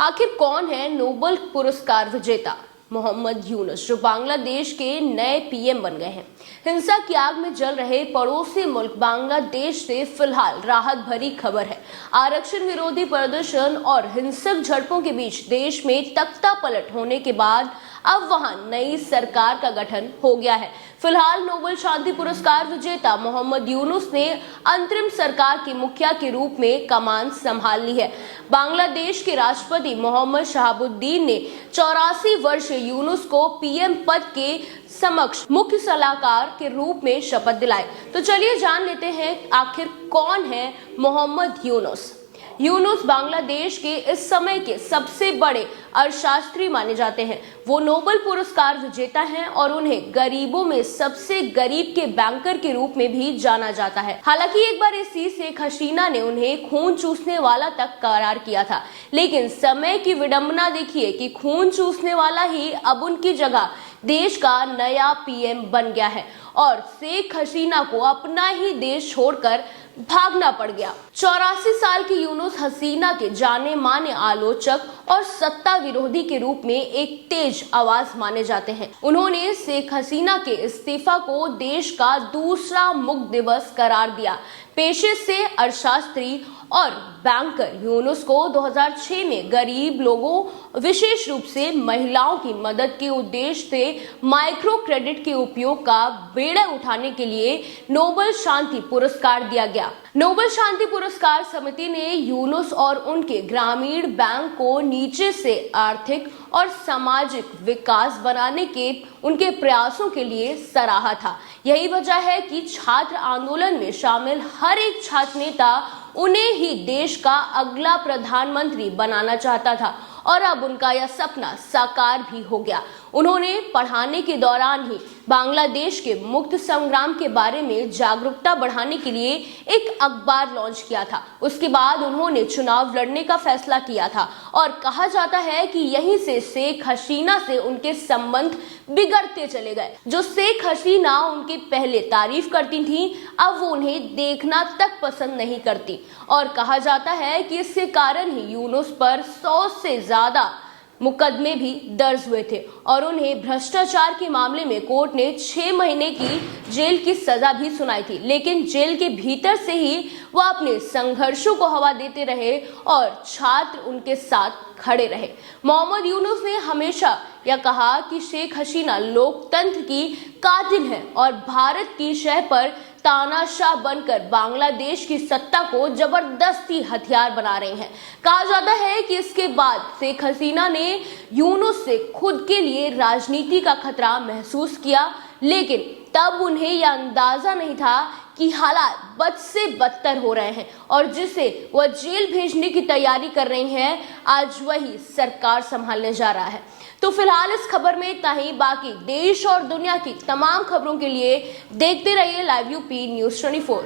आखिर कौन है नोबेल पुरस्कार विजेता मोहम्मद यूनुस, जो बांग्लादेश के नए पीएम बन गए हैं। हिंसा की आग में जल रहे पड़ोसी मुल्क बांग्लादेश से फिलहाल राहत भरी खबर है। आरक्षण विरोधी प्रदर्शन और हिंसक झड़पों के बीच देश में तख्ता पलट होने के बाद अब वहां नई सरकार का गठन हो गया है। फिलहाल नोबेल शांति पुरस्कार विजेता मोहम्मद यूनुस ने अंतरिम सरकार के मुखिया के रूप में कमान संभाल ली है। बांग्लादेश के राष्ट्रपति मोहम्मद शहाबुद्दीन ने 84 वर्षीय यूनुस को पीएम पद के समक्ष मुख्य सलाहकार के रूप में शपथ दिलाई। तो चलिए जान लेते हैं आखिर कौन है मोहम्मद यूनुस। यूनुस बांग्लादेश के इस समय के सबसे बड़े अर्थशास्त्री माने जाते हैं। वो नोबेल पुरस्कार विजेता हैं और उन्हें गरीबों में सबसे गरीब के बैंकर के रूप में भी जाना जाता है। हालांकि एक बार इसी शेख हसीना ने उन्हें खून चूसने वाला तक करार किया था, लेकिन समय की विडंबना देखिए कि खून चूसने वाला ही अब उनकी जगह देश का नया पीएम बन गया है और शेख हसीना को अपना ही देश छोड़कर भागना पड़ गया। 84 साल की यूनुस हसीना के जाने माने आलोचक और सत्ता विरोधी के रूप में एक तेज आवाज माने जाते हैं। उन्होंने शेख हसीना के इस्तीफा को देश का दूसरा मुक्त दिवस करार दिया। पेशे से अर्थशास्त्री और बैंकर यूनुस को 2006 में गरीब लोगों, विशेष रूप से महिलाओं की मदद के उद्देश्य से माइक्रो क्रेडिट के उपयोग का बेड़ा उठाने के लिए नोबेल शांति पुरस्कार दिया गया। नोबेल शांति पुरस्कार समिति ने यूनुस और उनके ग्रामीण बैंक को नीचे से आर्थिक और सामाजिक विकास बनाने के उनके प्रयासों के लिए सराहा था। यही वजह है कि छात्र आंदोलन में शामिल हर एक छात्र नेता उन्हें ही देश का अगला प्रधानमंत्री बनाना चाहता था और अब उनका यह सपना साकार भी हो गया। उन्होंने पढ़ाने के दौरान ही बांग्लादेश के मुक्त संग्राम के बारे में जागरूकता बढ़ाने के लिए एक अखबार लॉन्च किया था। उसके बाद उन्होंने चुनाव लड़ने का फैसला किया था और कहा जाता है कि यहीं से शेख हसीना से उनके संबंध बिगड़ते चले गए। जो शेख हसीना उनकी पहले तारीफ करती थी, अब वो उन्हें देखना तक पसंद नहीं करती और कहा जाता है कि इसके कारण ही यूनुस पर 100 से ज्यादा मुकदमे भी दर्ज हुए थे और उन्हें भ्रष्टाचार के मामले में कोर्ट ने 6 महीने की जेल की सजा भी सुनाई थी। लेकिन जेल के भीतर से ही वह अपने संघर्षों को हवा देते रहे और छात्र उनके साथ खड़े रहे। मोहम्मद यूनुस ने हमेशा यह कहा कि शेख हसीना लोकतंत्र की कातिल है और भारत की शह पर तानाशाह बनकर बांग्लादेश की सत्ता को जबरदस्ती हथियार बना रहे हैं। कहा जाता है कि इसके बाद शेख हसीना ने यूनुस से खुद के लिए राजनीति का खतरा महसूस किया, लेकिन तब उन्हें यह अंदाजा नहीं था कि हालात बद से बदतर हो रहे हैं और जिसे वह जेल भेजने की तैयारी कर रही हैं, आज वही सरकार संभालने जा रहा है। तो फिलहाल इस खबर में इतना ही। बाकी देश और दुनिया की तमाम खबरों के लिए देखते रहिए लाइव यूपी न्यूज़ 24।